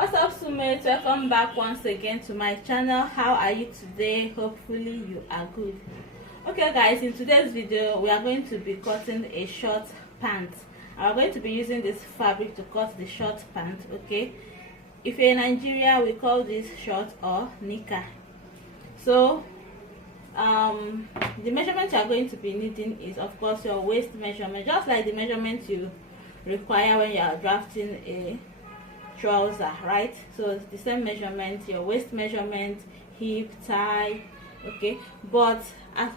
What's up, Sumates? Welcome back once again to my channel. How are you today? Hopefully you are good. Okay guys, in today's video we are going to be cutting a short pant. I'm going to be using this fabric to cut the short pant. Okay, if you're in Nigeria, we call this short or nika. So the measurement you are going to be needing is of course your waist measurement, just like the measurement you require when you are drafting a trouser, right? So it's the same measurement, your waist measurement, hip, thigh. Okay, but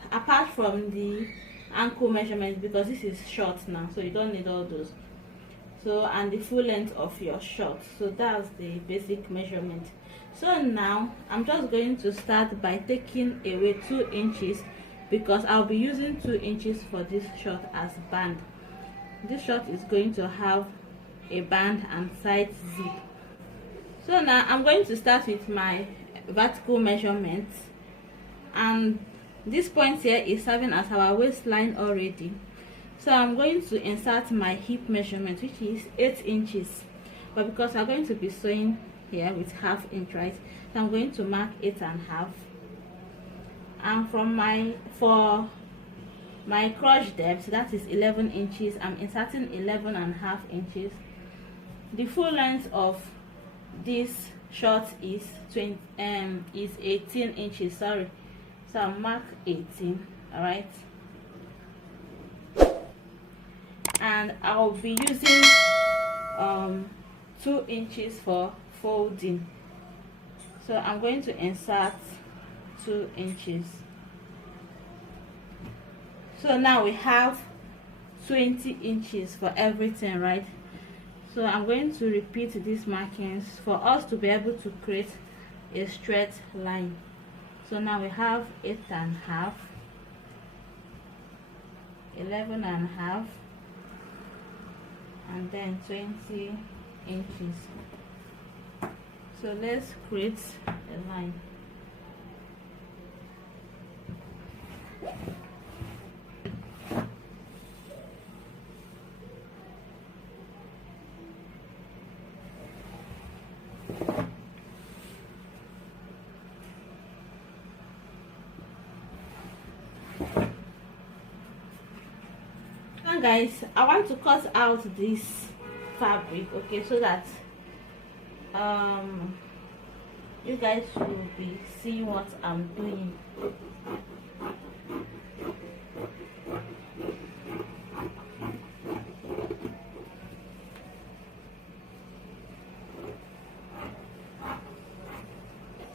apart from the ankle measurement, because this is short now, so you don't need all those. So, and the full length of your short, so that's the basic measurement. So now I'm just going to start by taking away 2 inches, because I'll be using 2 inches for this short as band. This short is going to have a band and side zip. So now I'm going to start with my vertical measurement, and this point here is serving as our waistline already. So I'm going to insert my hip measurement, which is 8 inches, but because I'm going to be sewing here with ½ inch, right, so I'm going to mark 8.5. And for my crotch depth, that is 11 inches, I'm inserting 11.5 inches. The full length of this short is 18 inches, sorry, so I'll mark 18. all right, and I'll be using 2 inches for folding, so I'm going to insert 2 inches. So now we have 20 inches for everything, right? So I'm going to repeat these markings for us to be able to create a straight line. So now we have 8.5, 11.5, and then 20 inches. So let's create a line. Now guys, I want to cut out this fabric, okay, so that you guys will be seeing what I'm doing.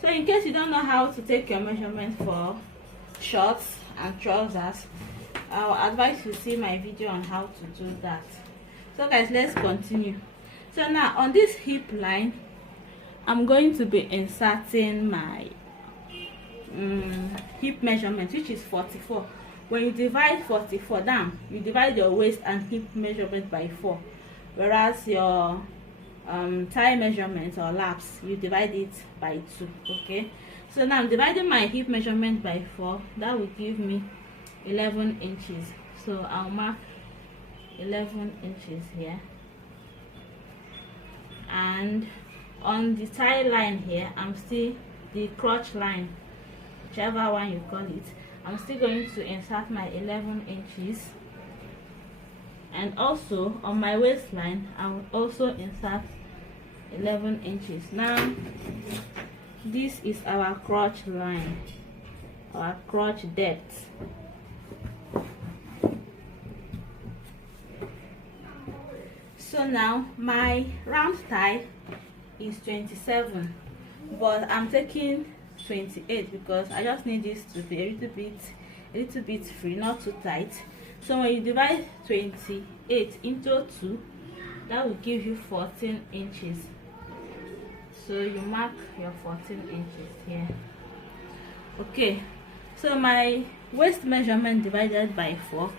So in case you don't know how to take your measurement for shorts and trousers, I'll advise you see my video on how to do that. So guys, let's continue. So now on this hip line, I'm going to be inserting my hip measurement, which is 44. When you divide 44 down, you divide your waist and hip measurement by 4, whereas your thigh measurement or laps, you divide it by 2. Okay, so now I'm dividing my hip measurement by 4. That will give me 11 inches. So I'll mark 11 inches here, and on the thigh line here, I'm still the crotch line, whichever one you call it, I'm still going to insert my 11 inches, and also on my waistline I will also insert 11 inches. Now this is our crotch line, our crotch depth. So now my round thigh is 27, but I'm taking 28 because I just need this to be a little bit free, not too tight. So when you divide 28 into 2, that will give you 14 inches. So you mark your 14 inches here. Okay, so my waist measurement divided by 4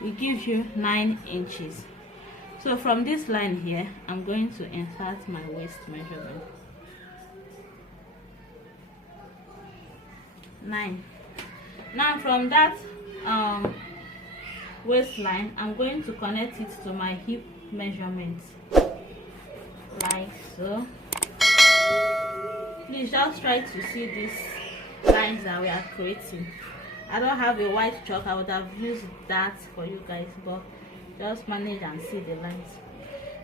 will give you 9 inches. So from this line here, I'm going to insert my waist measurement. 9. Now from that waistline, I'm going to connect it to my hip measurement, like so. please just try to see these lines that we are creating. I don't have a white chalk. I would have used that for you guys, but just manage and see the lines.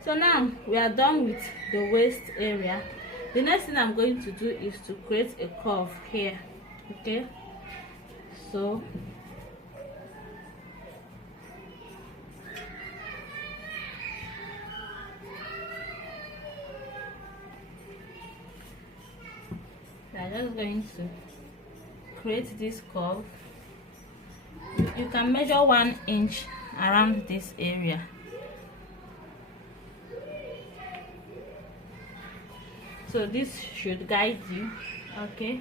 So now we are done with the waist area. The next thing I'm going to do is to create a curve here. Okay, so I'm just going to create this curve. You can measure 1 inch around this area. So this should guide you. Okay,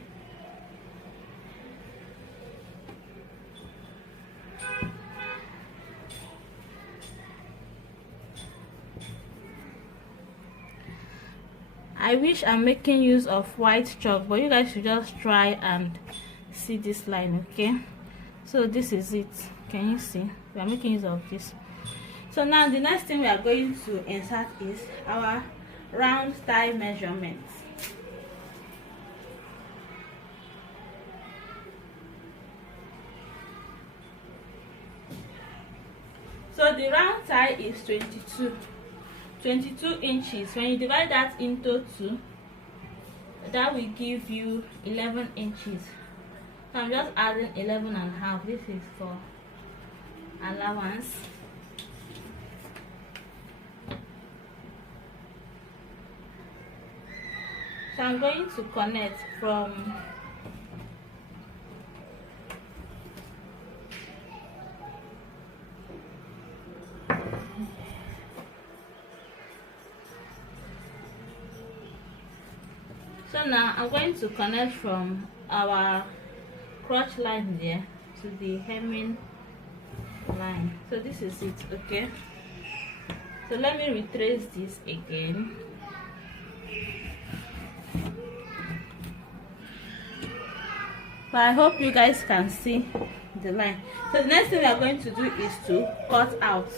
I wish I'm making use of white chalk, but you guys should just try and see this line. Okay, so this is it. Can you see? We are making use of this. So now the next thing we are going to insert is our round thigh measurements. So the round thigh is 22 inches. When you divide that into 2, that will give you 11 inches. So I'm just adding 11 and a half. This is for allowance. So I'm going to connect from so now I'm going to connect from our crotch line here to the hemming line. So this is it. Okay, so let me retrace this again. So I hope you guys can see the line. So the next thing we are going to do is to cut out.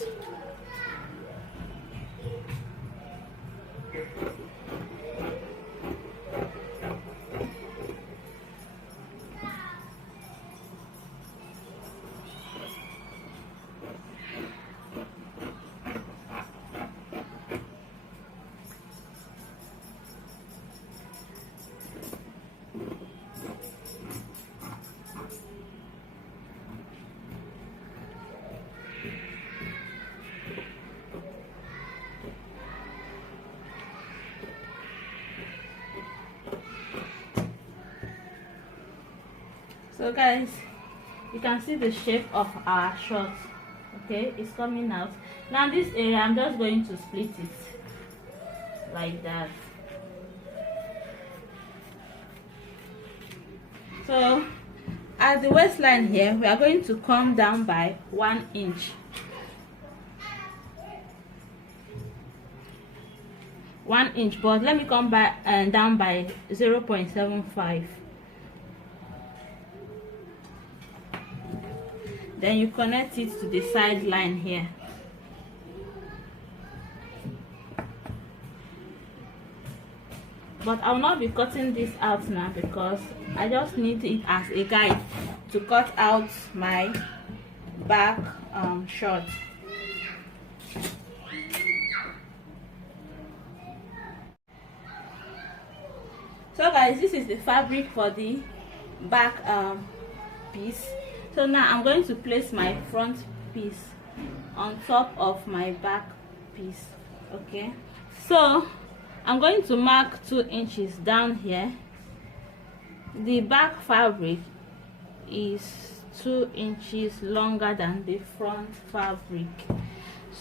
So guys, you can see the shape of our shorts. Okay, it's coming out. Now this area, I'm just going to split it like that. So at the waistline here, we are going to come down by 1 inch. 1 inch, but let me come back and down by 0.75. Then you connect it to the side line here. But I will not be cutting this out now because I just need it as a guide to cut out my back short. So guys, this is the fabric for the back piece. So now I'm going to place my front piece on top of my back piece. Okay, so I'm going to mark 2 inches down here. The back fabric is 2 inches longer than the front fabric,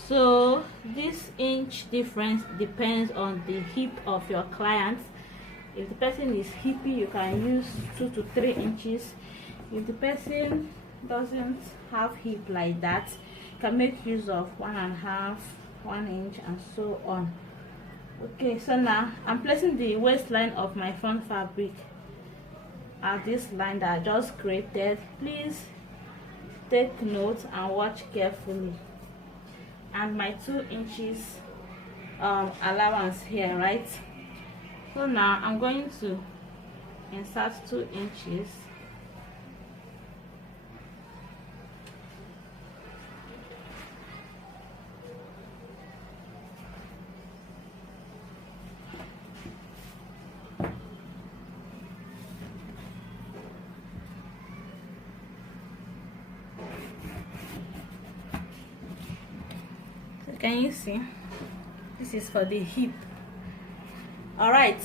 so this inch difference depends on the hip of your client. If the person is hippie, you can use 2 to 3 inches. If the person doesn't have hip like that, you can make use of 1.5, 1 inch, and so on. Okay, so now I'm placing the waistline of my front fabric at this line that I just created. Please take note and watch carefully. And my 2 inches allowance here, right? So now I'm going to insert 2 inches. So can you see? This is for the hip. All right,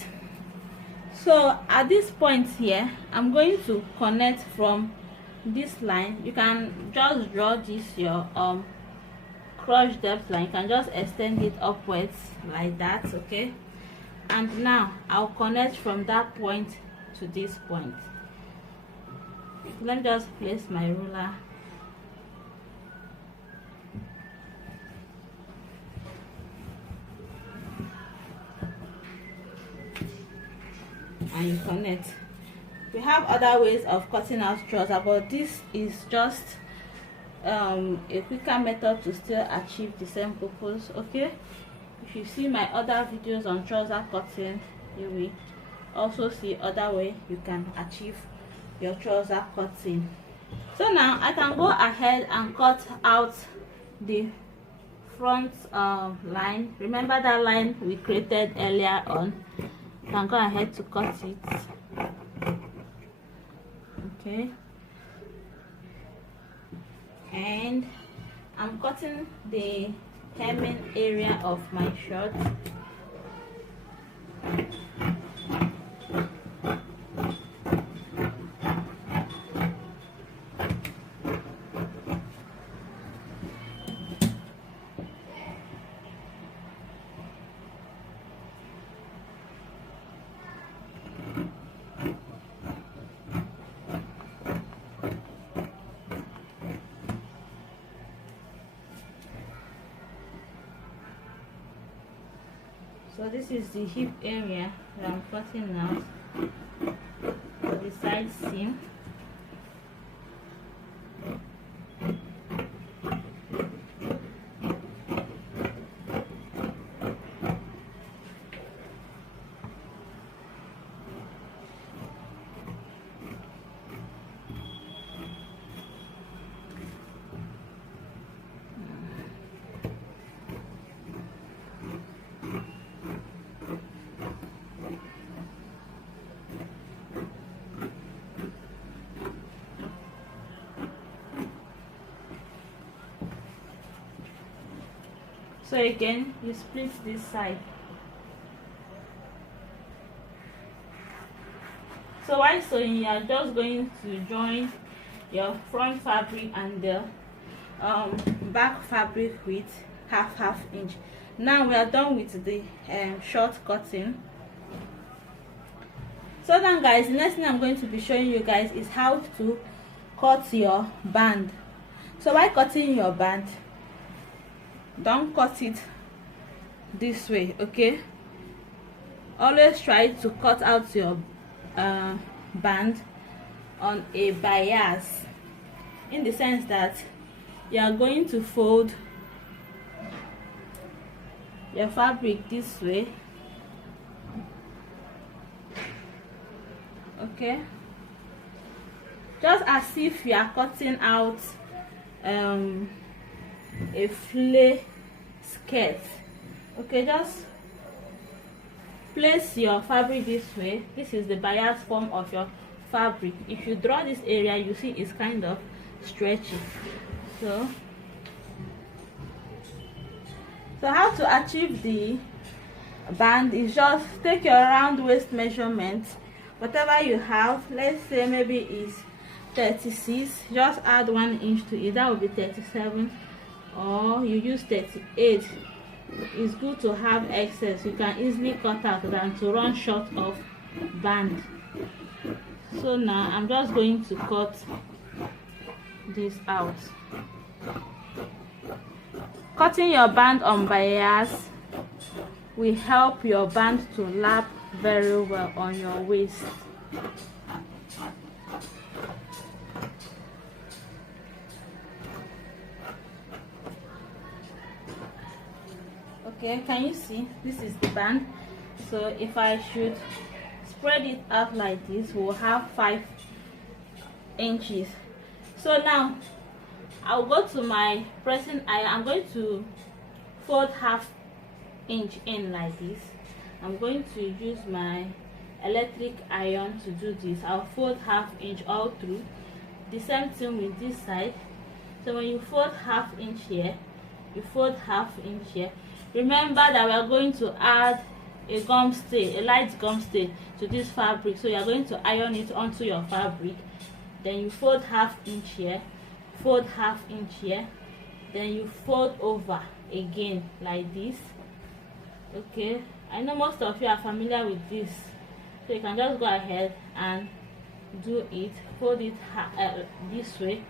so at this point here, I'm going to connect from this line. You can just draw this your crotch depth line. You can just extend it upwards like that, okay? And now I'll connect from that point to this point. Let me just place my ruler. And you connect. We have other ways of cutting out trouser, but this is just a quicker method to still achieve the same purpose, okay? If you see my other videos on trouser cutting, you will also see other way you can achieve your trouser cutting. So now I can go ahead and cut out the front line. Remember that line we created earlier on? You can go ahead to cut it. Okay, and I'm cutting the hemming area of my shirt. So this is the hip area that I'm cutting out for the side seam. So again, you split this side. So while sewing, you are just going to join your front fabric and the back fabric with half inch. Now we are done with the short cutting. So then guys, the next thing I'm going to be showing you guys is how to cut your band. So while cutting your band, don't cut it this way, okay? Always try to cut out your band on a bias, in the sense that you are going to fold your fabric this way, okay? Just as if you are cutting out a flare skirt, okay? Just place your fabric this way. This is the bias form of your fabric. If you draw this area, you see it's kind of stretchy. So how to achieve the band is just take your round waist measurement, whatever you have. Let's say maybe it's 36, just add 1 inch to it, that will be 37, or you use 38. It's good to have excess. You can easily cut out than to run short of band. So now I'm just going to cut this out. Cutting your band on bias will help your band to lap very well on your waist. Okay, can you see? This is the band. So if I should spread it out like this, we'll have 5 inches. So now I'll go to my pressing iron. I'm going to fold 1/2 inch in like this. I'm going to use my electric iron to do this. I'll fold 1/2 inch all through. The same thing with this side. So when you fold 1/2 inch here, you fold 1/2 inch here. Remember that we are going to add a gum stay, a light gum stay to this fabric, so you are going to iron it onto your fabric. Then you fold 1/2 inch here, fold 1/2 inch here, then you fold over again like this. Okay, I know most of you are familiar with this, so you can just go ahead and do it. Fold it this way,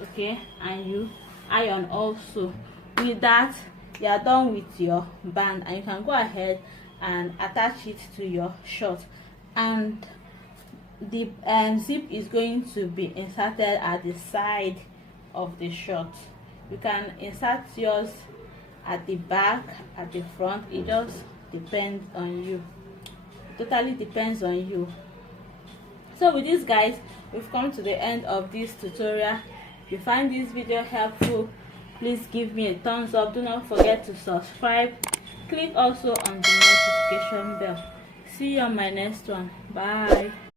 okay, and you iron also. With that, you are done with your band, and you can go ahead and attach it to your short. And the zip is going to be inserted at the side of the short. You can insert yours at the back, at the front. It just depends on you. Totally depends on you. So with this, guys, we've come to the end of this tutorial. If you find this video helpful, please give me a thumbs up. Do not forget to subscribe. Click also on the notification bell. See you on my next one. Bye.